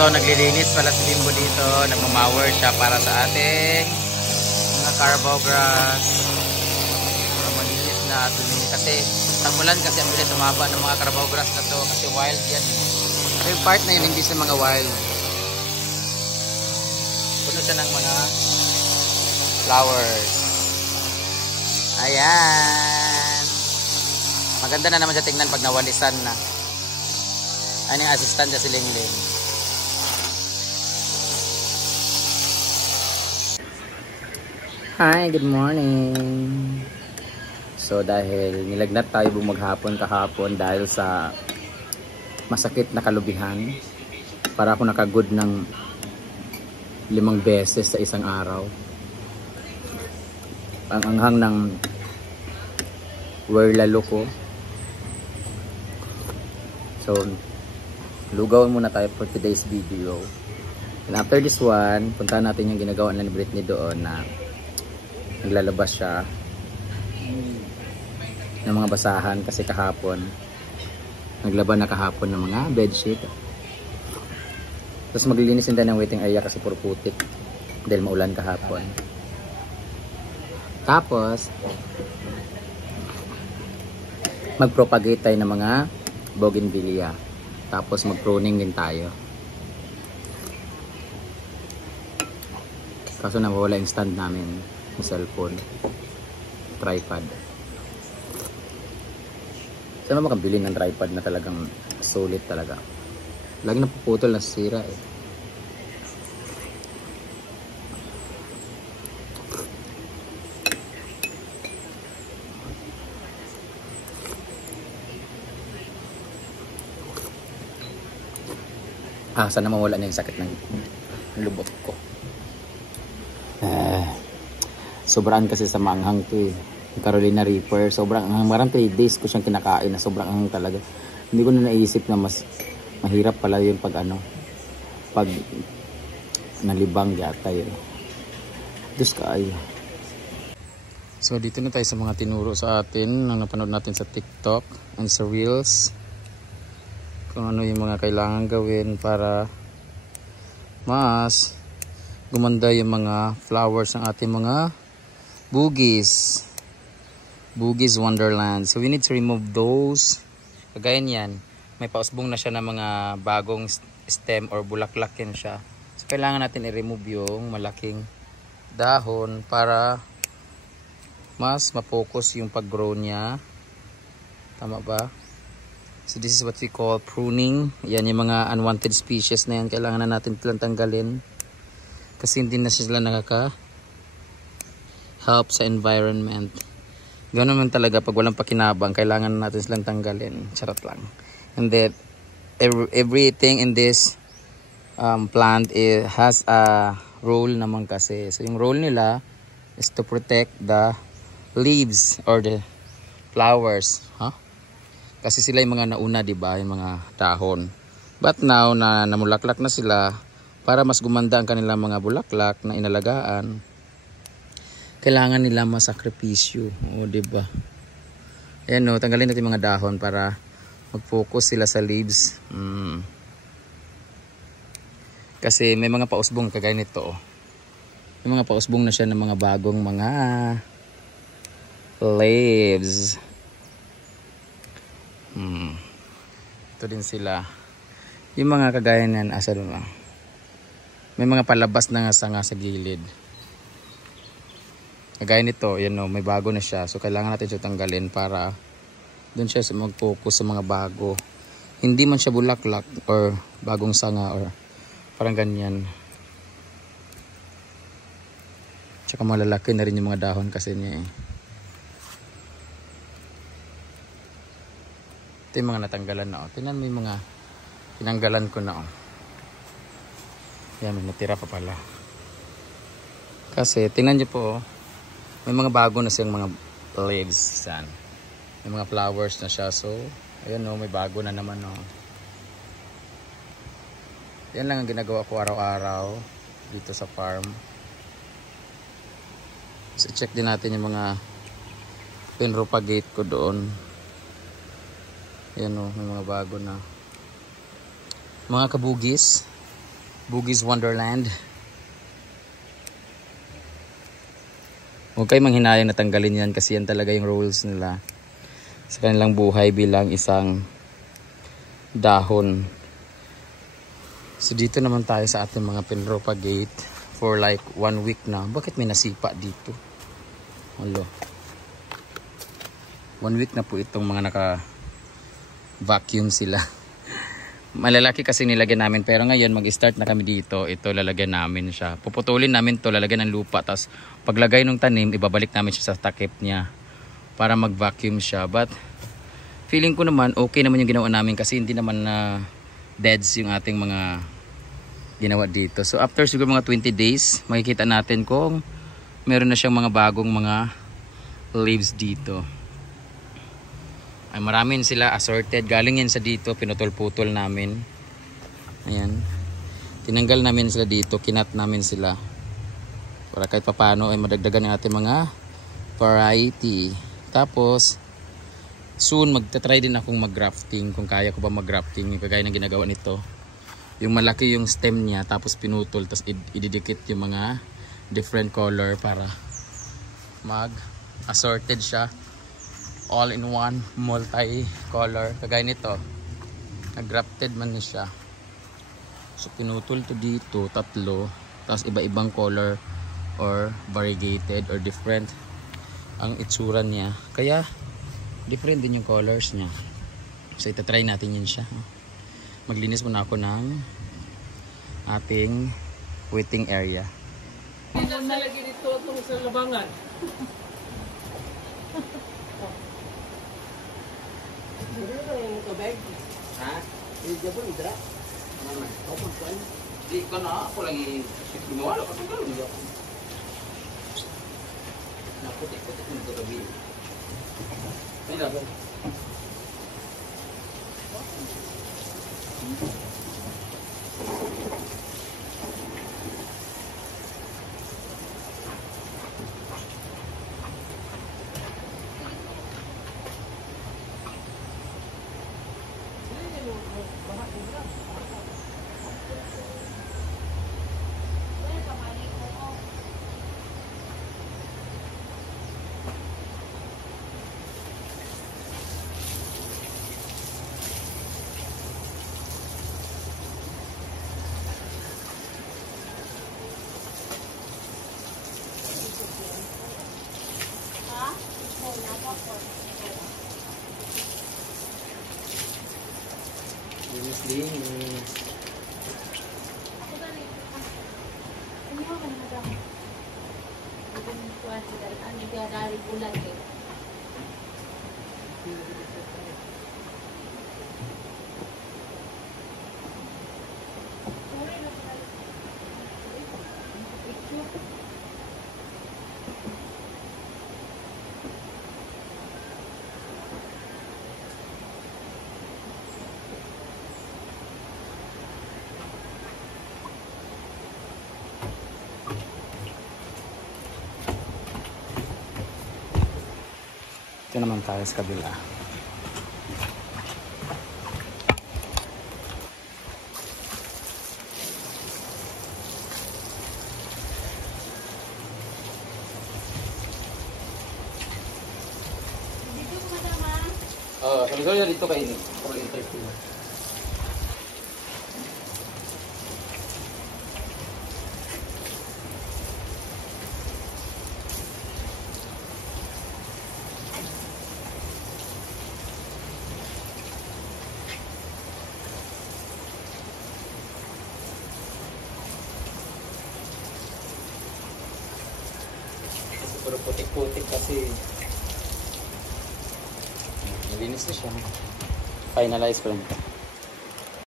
So naglilinis pala si Bimbo dito, nagmamawer siya para sa ating mga carabao grass. So, malinis na at kasi tagulan kasi ang bilis umaba ng mga carabao grass na to kasi wild yan. So yung part na yun hindi sa mga wild. Puno siya ng mga flowers. Ayan. Maganda na naman siya tingnan pag nawalisan na. Ayun yung assistant niya si Lingling. Hi, good morning. So dahil nilagnat tayo bumaghapon kahapon dahil sa masakit na kalubihan, para ako nakagood ng 5 beses sa isang araw. Ang anghang ng werlalo ko. So lugaw muna tayo for today's video. And after this one, puntahan natin yung ginagawa ni Britney doon na naglalabas siya ng mga basahan kasi kahapon naglaban na kahapon ng mga bedsheet. Tapos maglilinis din tayo ng waiting area kasi puro putik dahil maulan kahapon. Tapos mag-propagate tayo ng mga bougainvillea. Tapos mag-pruning din tayo. Kaso nawawala yung stand namin ng cellphone, tripod. Saan mo makabili ng tripod na talagang solid talaga? Lagi napuputol na sira eh. Sana mawala na yung sakit ng lubot ko. Sobrang kasi sa manghang to eh. Carolina Reaper, sobrang anghang. Marang 3 days ko siyang kinakain na sobrang anghang talaga. Hindi ko na naisip na mas mahirap pala yung pag nalibang yata yun. Diyos ka ay. So dito na tayo sa mga tinuro sa atin nang napanood natin sa TikTok and sa Reels. Kung ano yung mga kailangan gawin para mas gumanda yung mga flowers ng ating mga boogies. Boogies Wonderland. So we need to remove those. Kagaya niyan, may pausbong na siya ng mga bagong stem or bulaklak yan siya. So kailangan natin i-remove yung malaking dahon para mas ma-focus yung pag-grow niya. Tama ba? So this is what we call pruning. Yan yung mga unwanted species na yan. Kailangan na natin silang tanggalin. Kasi hindi na sila nakaka-help sa environment. Ganoon naman talaga pag walang pakinabang. Kailangan na natin silang tanggalin. Charot lang. And then everything in this plant has a role naman kasi. So yung role nila is to protect the leaves or the flowers. Huh? Kasi sila yung mga nauna, diba? Yung mga dahon. But now na namulaklak na sila, para mas gumanda ang kanilang mga bulaklak na inalagaan, kailangan nila masakripisyo. O, diba? Ayan o, tanggalin natin yung mga dahon para mag-focus sila sa leaves. Kasi may mga pausbong kagaya nito. May mga pausbong na siya ng mga bagong mga leaves. Ito din sila. Yung mga kagaya nan, asa lang. May mga palabas na nga sanga sa gilid. Kagaya nito, yan o, may bago na siya. So kailangan natin siya tanggalin para doon siya mag-focus sa mga bago. Hindi man siya bulaklak or bagong sanga or parang ganyan. Tsaka malalaki na rin yung mga dahon kasi niya eh. Ito yung mga natanggalan na o. Tingnan mo yung mga tinanggalan ko na o. Yan, may natira pa pala. Kasi tingnan nyo po o. May mga bago na siyang mga leaves. Yan. May mga flowers na siya. So, ayan o, may bago na naman o. Yan lang ang ginagawa ko araw-araw dito sa farm. So, check din natin yung mga pinropagate ko doon. Yan o, may mga bago na. Mga kabugis, Boogie's Wonderland. Huwag kayo manghinayang natanggalin yan kasi yan talaga yung rules nila sa kanilang buhay bilang isang dahon. So dito naman tayo sa ating mga pinropagate for like 1 week na. Bakit may nasipa dito? Hello. 1 week na po itong mga naka-vacuum sila. Malalaki kasi nilagyan namin pero ngayon mag-start na kami dito. Ito lalagyan namin siya. Puputulin namin to, lalagyan ng lupa. Tapos paglagay ng tanim, ibabalik namin siya sa takip niya para mag-vacuum siya. But feeling ko naman okay naman yung ginawa namin kasi hindi naman na deads yung ating mga ginawa dito. So after siguro mga 20 days, makikita natin kung meron na siyang mga bagong mga leaves dito. Ay maraming sila assorted. Galing yan sa dito, pinutol-putol namin. Ayan. Tinanggal namin sila dito, kinat namin sila. Para kahit papano ay madagdagan yung ating mga variety. Tapos, soon magta-try din akong mag-grafting. Kung kaya ko ba mag-grafting, yung kagaya ng ginagawa nito. Yung malaki yung stem niya, tapos pinutol, tapos ididikit yung mga different color para mag-assorted siya. All in one, multi-color. Kagaya nito, nag-grafted man na siya. So pinutol to dito, 3. Tapos iba-ibang color or variegated or different ang itsura niya. Kaya different din yung colors niya. So itatry natin yun siya. Maglinis muna ako ng ating waiting area. Hindi na nalagay dito itong sa labangan. Dito na yung tubig. Ha? Dito po, dito na. Di ko na ako lagi gumawa kasi gano'n niya. Naputik-putik mo ito gabi. Ay laban. Linis linis. Ako ba rin? Ano ka naman madam? Ako nang kuwan sila. Ano ka dari bulan eh. Ito naman tayo sa kabila. Dito ko madama. Kami dito kayo ini. For interview. Puro putik-putik kasi nalinis na siya. Finalize ko lang ito.